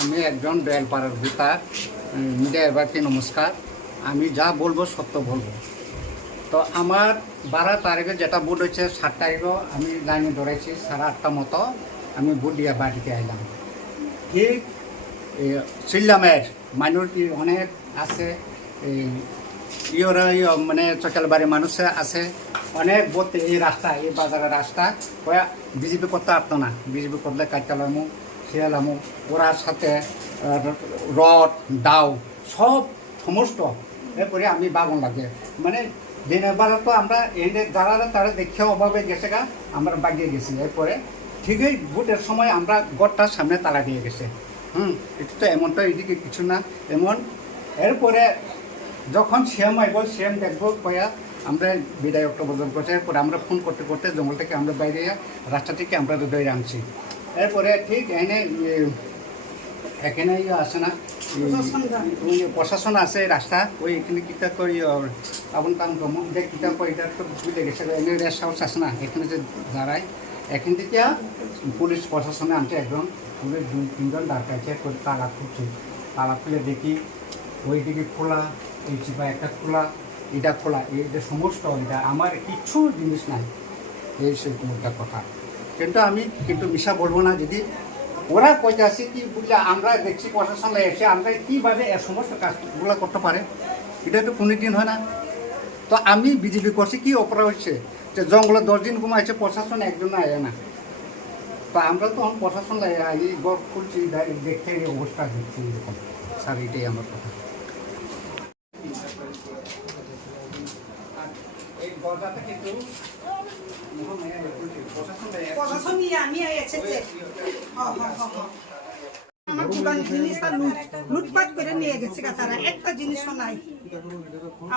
আমি একজন দয়ালপাড়ার voter. Media এবারকে নমস্কার। আমি যা বলবো সত্য বলবো। তো আমার 12 তারিখে যেটা ভোট হচ্ছে 7 তারিখও আমি লাইনে ধরেছি 8:30 মতো আমি ভোট দিয়ে বাড়িতে আইলাম। ঠিক সিল্লামের মাইনরিটি অনেক আছে, মানে চকালবাড়ির মানুষ আছে অনেক বলতে এই রাস্তা এই বাজারের রাস্তা বিজেপি করতে পারতো না। বিজেপি করলে কাটালামু শিয়ালামু ওরার সাথে রড দাও সব সমস্ত এরপরে আমি বাগন লাগে মানে দিনের বেলা তো আমরা এনে যারা তারা দেখে অভাবে গেছে গা আমরা বাগিয়ে গেছি। এরপরে ঠিকই ভোটের সময় আমরা গড়টার সামনে তালা দিয়ে গেছে। এটা তো এমনটা এদিকে কিছু না এমন। এরপরে যখন সিএম আইব সিএম দেখবো কয়া আমরা বিধায়কটা বদল করছে। এরপরে আমরা ফোন করতে করতে জঙ্গল থেকে আমরা বাইরে রাস্তা থেকে আমরা ধরে আনছি। এরপরে ঠিক এখানে আসে না প্রশাসন আছে রাস্তা ওই এখানে কিতা কই আপন কাম মুখ দেখ কিতা কই এটা তো বুঝে গেছে এনে রেস্ট হাউস আছে না এখানে যে দাঁড়ায় এখান থেকে পুলিশ প্রশাসনে আনছে একজন পুলিশ 2-3 জন ডাকাইছে করে তালা খুলছে। তালা খুলে দেখি ওইদিকে খোলা এই চিপা একটা খোলা এটা খোলা এই যে সমস্ত এটা আমার কিচ্ছু জিনিস নাই এই সেটা কথা। কিন্তু আমি মিশা বলবো না যদি ওরা কইতে আসি কি বুঝলে আমরা দেখছি প্রশাসন এসে আমরা কীভাবে এ সমস্ত কাজগুলো করতে পারে এটা তো কোনো দিন হয় না। তো আমি বিজেপি করছি কি অপরাধ হচ্ছে যে জঙ্গলে 10 দিন ঘুমাইছে প্রশাসন একজন আয় না। তো আমরা তো প্রশাসন এই গড় খুলছি দেখতে এই অবস্থা দেখছি এরকম। স্যার এটাই আমার কথা। এই গড়াটা কিন্তু আমার দোকান জিনিসটা লুটপাট করে নিয়ে গেছে তারা। একটা জিনিসও নাই,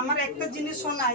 আমার একটা জিনিসও নাই।